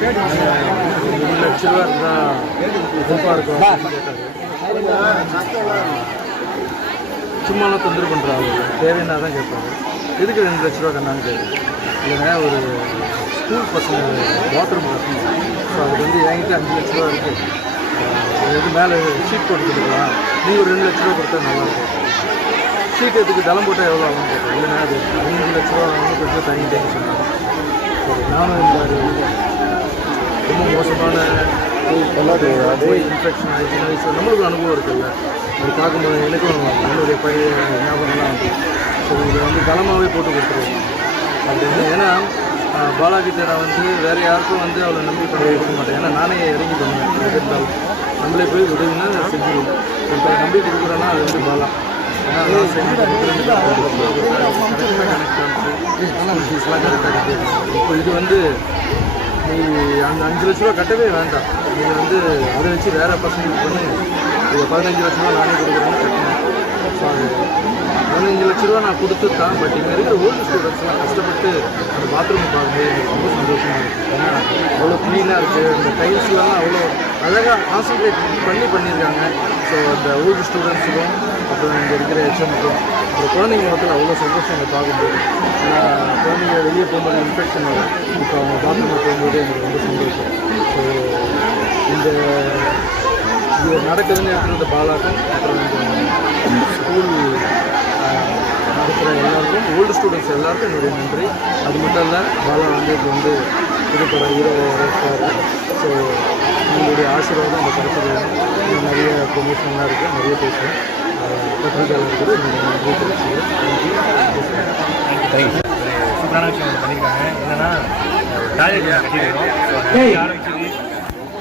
ரெண்டு லட்ச ரூபா இருந்தால் சூப்பாக இருக்கும் சும்மாலாம் தொந்தரவு பண்ணுறாங்க தேவைன்னா தான் கேட்பாங்க எதுக்கு ரெண்டு லட்ச ரூபா கண்ணான்னு கேட்குறேன் இல்லைன்னா ஒரு ஸ்கூல் பசங்க பாத்ரூம் பசங்க ஸோ அதுக்கு வந்து என்கிட்ட அஞ்சு லட்ச ரூபா இருக்குது இது மேலே ஷீட் போட்டு கொடுக்கலாம் நீங்கள் ஒரு ரெண்டு லட்ச ரூபா கொடுத்தா நல்லாயிருக்கும் ஷீட் எதுக்கு தளம் போட்டால் எவ்வளோ ஆகும் கேட்டேன் இல்லைன்னா அது அஞ்சு லட்ச ரூபா வந்து கொஞ்சம் தங்கிட்டேன்னு சொன்னாங்க சரி நானும் இந்த மாதிரி போய் இன்ஃபெக்ஷன் ஆகிடுச்சுன்னா ஸோ நம்மளுக்கு அனுபவம் இருக்குல்ல அது பார்க்கும்போது எனக்கும் என்னுடைய பழைய ஞாபகம்லாம் வந்து ஸோ இதை வந்து கனமாகவே போட்டு கொடுத்துருவோம் அப்படின்னு ஏன்னா ஆஹ், பாலாஜி நான் வந்து வேறு யாருக்கும் வந்து அவளை நம்பி பண்ண இருக்க மாட்டேன் ஏன்னா நானே இறங்கி பண்ணுவேன் இருந்தாலும் நம்மளே போய் உதவினா செஞ்சுருவோம் இப்போ நம்பி கொடுக்குறோன்னா அது வந்து பாலா ஏன்னா செஞ்சு கரெக்டாக கனெக்ட் பண்ணிட்டு ஃபீஸ்லாம் கரெக்டாக இப்போ இது வந்து அந்த அஞ்சு லட்ச ரூபா கட்டவே வேண்டாம். நீங்கள் வந்து அதை வச்சு வேற பசங்களுக்கு பண்ணி இது பதினஞ்சு லட்ச ரூபா நானே கொடுக்குறேன்னு கட்டினேன் ஸோ அது பதினஞ்சு லட்ச ரூபா நான் கொடுத்து தான் பட் இங்கே இருக்கிற ஓல்டு ஸ்டூடெண்ட்ஸ்லாம் கஷ்டப்பட்டு அந்த பாத்ரூம் பார்க்கும்போது எனக்கு ரொம்ப சந்தோஷமாக இருக்குது ஏன்னா அவ்வளோ க்ளீனாக இருக்குது அந்த டைல்ஸ்லாம் அவ்வளோ அழகாக கான்சன்ட்ரேட் பண்ணி பண்ணியிருக்காங்க. ஸோ அந்த ஓல்டு ஸ்டூடெண்ட்ஸுக்கும் அப்புறம் இங்கே இருக்கிற ஹெச்எம்க்கும் அந்த குழந்தைங்க மொத்தத்தில் அவ்வளோ சந்தோஷம் அதை பார்க்கும்போது ஏன்னா குழந்தைங்க வெளியே போகும்போது இன்ஃபெக்ஷன் வரும். இப்போ அவங்க பாத்ரூமில் போகும்போது எனக்கு ரொம்ப நடக்குதுன்னு இருக்கிறது பாலாக்கும் அப்புறம் ஸ்கூல் நடக்கிற எல்லாருக்கும் ஓல்டு ஸ்டூடெண்ட்ஸ் எல்லாருக்கும் என்னுடைய நன்றி. அது மட்டும் இல்லை பாலா வந்து இது வந்து புதுப்பட ஹீரோ இருக்காரு. ஸோ உங்களுடைய ஆசீர்வாதம் அந்த இன்னும் நிறைய ப்ரொமோஷன்லாம் இருக்குது நிறைய பேசுவேன் பத்திரிகையாளர் இருக்குது நீங்கள் நன்றி தெரிவிச்சுக்கிறேன். தேங்க்யூ சூப்பரான விஷயம் ஒன்று பண்ணியிருக்காங்க என்னன்னா டாய்லெட் கட்டியிருக்கோம் ஆரம்பிச்சது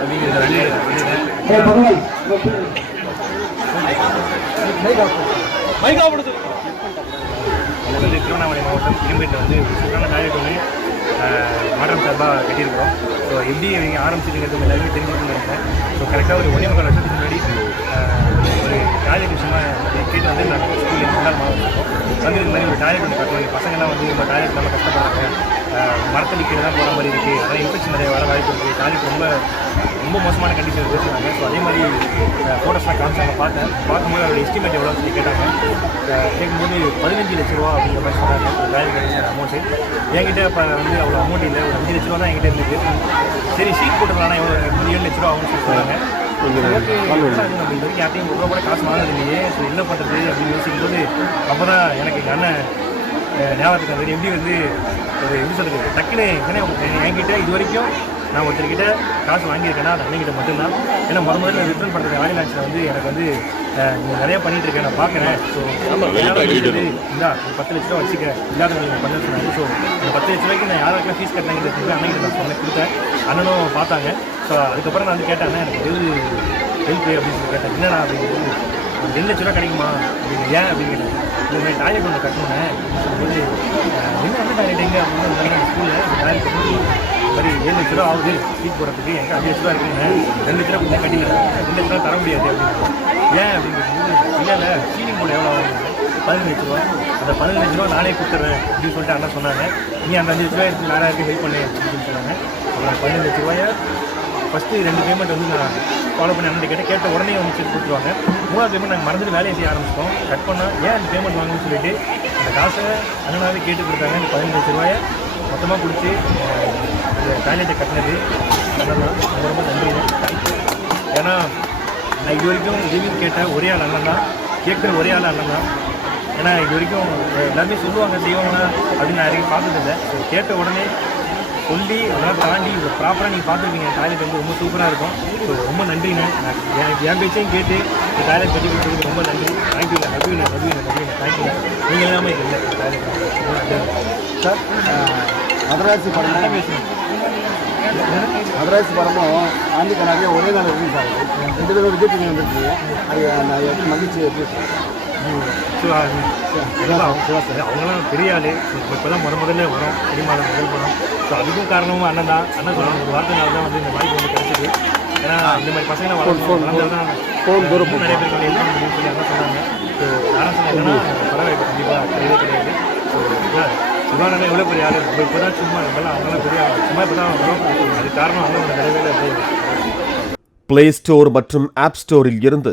அப்படிங்கிறத வந்து திருவண்ணாமலை மாவட்டம் இரும்பேட்டில் வந்து ஒரு சூப்பரான டாய்லெட் ஒன்று மாற்றம் சார்பாக கட்டியிருக்கிறோம் ஸோ எப்படி இவங்க ஆரம்பிச்சதுங்கிறது எல்லாருமே தெரிஞ்சுக்கணும்னு நினைக்கிறேன் ஸோ கரெக்டாக ஒரு ஒன்றே முக்கால் வருஷத்துக்கு முன்னாடி ஒரு டாய்லெட் விஷயமா கேட்டு வந்து நாங்கள் ஸ்கூலில் முன்னாள் மாவட்டம் வந்து இந்த மாதிரி ஒரு டாய்லெட் ஒன்று கட்டணும் பசங்கள்லாம் வந்து இந்த டாய்லெட் நம்ம கஷ்டப்படுறாங்க மரத்தில் கீழே தான் போகிற மாதிரி இருக்குது அதான் இன்ஃபெக்ஷன் நிறைய வர வாய்ப்பு இருக்குது டாய்லெட் ரொம்ப ரொம்ப மோசமான கண்டிஷன் பேசுகிறாங்க ஸோ அதே மாதிரி ஃபோட்டோஸ்லாம் காமிச்சாங்க பார்த்தேன். பார்க்கும்போது அவருடைய எஸ்டிமேட் எவ்வளோ சொல்லி கேட்டாங்க. கேட்கும்போது பதினஞ்சு லட்ச ரூபா அப்படிங்கிற மாதிரி சொன்னாங்க. டாய்லெட் கட்டின அமௌண்ட்டு என்கிட்ட இப்போ வந்து அவ்வளோ அமௌண்ட் இல்லை. ஒரு அஞ்சு லட்ச ரூபா தான் என்கிட்ட இருந்தது. சரி ஷீட் போட்டுக்கலாம் எவ்வளோ ஏழு லட்ச ரூபா ஆகும்னு சொல்லி சொன்னாங்க. யார்ட்டையும் ஒரு ரூபா கூட காசு வாங்கினது இல்லையே. ஸோ என்ன பண்ணுறது அப்படின்னு யோசிக்கும்போது அப்போ தான் எனக்கு எங்கள் அண்ணன் ஞாபகத்துக்கு எப்படி வந்து எப்படி சொல்கிறது டக்குன்னு ஏன்னா என்கிட்ட இது வரைக்கும் நான் ஒருத்தர்கிட்ட காசு வாங்கியிருக்கேன்னா அது அண்ணங்கிட்ட மட்டும்தான். ஏன்னா முத முதல்ல ரிட்டர்ன் பண்ணுறது ஆடி லான்ச்சில் வந்து எனக்கு வந்து நிறைய பண்ணிட்டு இருக்கேன் நான் பார்க்குறேன். ஸோ இந்தா பத்து லட்ச ரூபா வச்சுக்க. இல்லாத நீங்கள் பண்ண சொன்னாங்க. ஸோ அந்த பத்து லட்ச ரூபாய்க்கு நான் யாருக்கெல்லாம் ஃபீஸ் கட்டினாங்கிறது அண்ணங்கிட்ட நான் சொன்னேன் கொடுத்தேன். அண்ணனும் பார்த்தாங்க. ஸோ அதுக்கப்புறம் நான் வந்து கேட்டேன் எனக்கு எது ஹெல்ப் அப்படின்னு சொல்லி கேட்டேன். அப்படிங்கிறது ஒரு ரெண்டு லட்ச ரூபா கிடைக்குமா? அப்படின்னு ஏன் அப்படின்னு கேட்டேன். இந்த மாதிரி டாய்லெட் ஒன்று கட்டணுங்க அப்படின்னு சொல்லும்போது என்ன வந்து டாய்லெட் எங்கே? அப்படின்னு ஸ்கூலில் டாய்லெட் கட்டி இந்த மாதிரி ஏழு லட்ச ரூபா ஆகுது. சீட் போடுறதுக்கு எங்கே அஞ்சு லட்ச ரூபா இருக்குன்னு ரெண்டு லட்ச ரூபா கொஞ்சம் கட்டிக்கிறேன் ரெண்டு லட்ச ரூபா தர முடியாது அப்படின்னு ஏன்? அப்படின்னு இல்லை இல்லை சீலிங் போட எவ்வளோ ஆகும் பதினஞ்சு லட்ச ரூபா. அந்த பதினஞ்சு லட்ச ரூபா நானே கொடுத்துறேன். அப்படின்னு சொல்லிட்டு அண்ணா சொன்னாங்க. நீ அந்த அஞ்சு லட்ச ரூபா எடுத்து வேறு ஹெல்ப் பண்ணு? அப்படின்னு சொன்னாங்க. அப்புறம் பதினஞ்சு லட்ச ரூபாயை? ஃபஸ்ட்டு ரெண்டு பேமெண்ட் வந்து நான் ஃபாலோ பண்ணி அண்ணன் கேட்டேன். கேட்ட உடனே வந்து செக் கொடுத்துருவாங்க. மூணாவது பேமெண்ட் நாங்கள் மறந்துட்டு வேலையை செய்ய ஆரம்பிச்சிட்டோம். கட் பண்ணால் ஏன் அந்த பேமெண்ட் வாங்கணும்னு சொல்லிட்டு அந்த காசை அண்ணனாவே கேட்டு கொடுத்தாங்க. இந்த பதினஞ்சு லட்ச ரூபாயை மொத்தமாக கொடுத்து அந்த இந்த கட்டினது. ரொம்ப ரொம்ப நன்றி. ஏன்னா நான் இது வரைக்கும் ரிவ்யூ கேட்ட ஒரே ஆள் அண்ணன் தான். கேட்குற ஒரே ஆள் அண்ணன் தான். ஏன்னா இது வரைக்கும் எல்லாருமே சொல்லுவாங்க செய்வாங்க அப்படின்னு நான் இறங்கி பார்த்ததில்லை. கேட்ட உடனே சொல்லி அதெல்லாம் தாண்டி இதை ப்ராப்பராக நீங்கள் பார்த்துருக்கீங்க டாய்லெட் வந்து ரொம்ப சூப்பராக இருக்கும். ஸோ ரொம்ப நன்றிங்க நான் என் பேச்சையும் கேட்டு இந்த டாய்லெட் கட்டி கொடுத்ததுக்கு ரொம்ப நன்றி. தேங்க்யூ ரவியூண்ணே ரவியூண்ணே ரவியூண்ணே தேங்க்யூ நீங்கள் இல்லாமல் இது இல்லை டாய்லெட் சார் மதராசி படம் நல்லா பேசுகிறேன் மதராசி படமும் ஆண்டி கணாரியே ஒரே நாள் ரிலீஸ் ஆகுது. ரெண்டு பேரும் விஜய் டிவி வந்துருக்கு. அது நான் எப்படி மகிழ்ச்சி எப்படி சிவாஜி எல்லாம் சிவாசன் அவங்களாம் பெரிய ஆள் இப்போ தான் முத முதல்ல வரும் சினிமாவில் முதல் படம் ஸோ அதுக்கும் காரணமும் அண்ணன் தான் அண்ணன் சொன்ன ஒரு வார்த்தைனால தான் வந்து இந்த வாய்ப்பு வந்து கிடைச்சிது ஏன்னா இந்த மாதிரி பசங்களை வளர்ந்து தான் நிறைய பேர் சொல்லி எல்லாம் சொல்லி அதான் சொன்னாங்க ஸோ யாரும் சொன்னாங்கன்னா படம் இப்போ கண்டிப்பாக கிடையவே கிடையாது ஸோ சிவானந்தா எவ்வளோ பெரிய ஆள் நம்ம இப்போ தான் சும்மா நம்மளாம் அவங்களாம் பெரிய சும்மா இப்போ தான் வரும் அது காரணம் அண்ணன் நிறையவே இல்லை பிளே ஸ்டோர் மற்றும் ஆப் ஸ்டோரில் இருந்து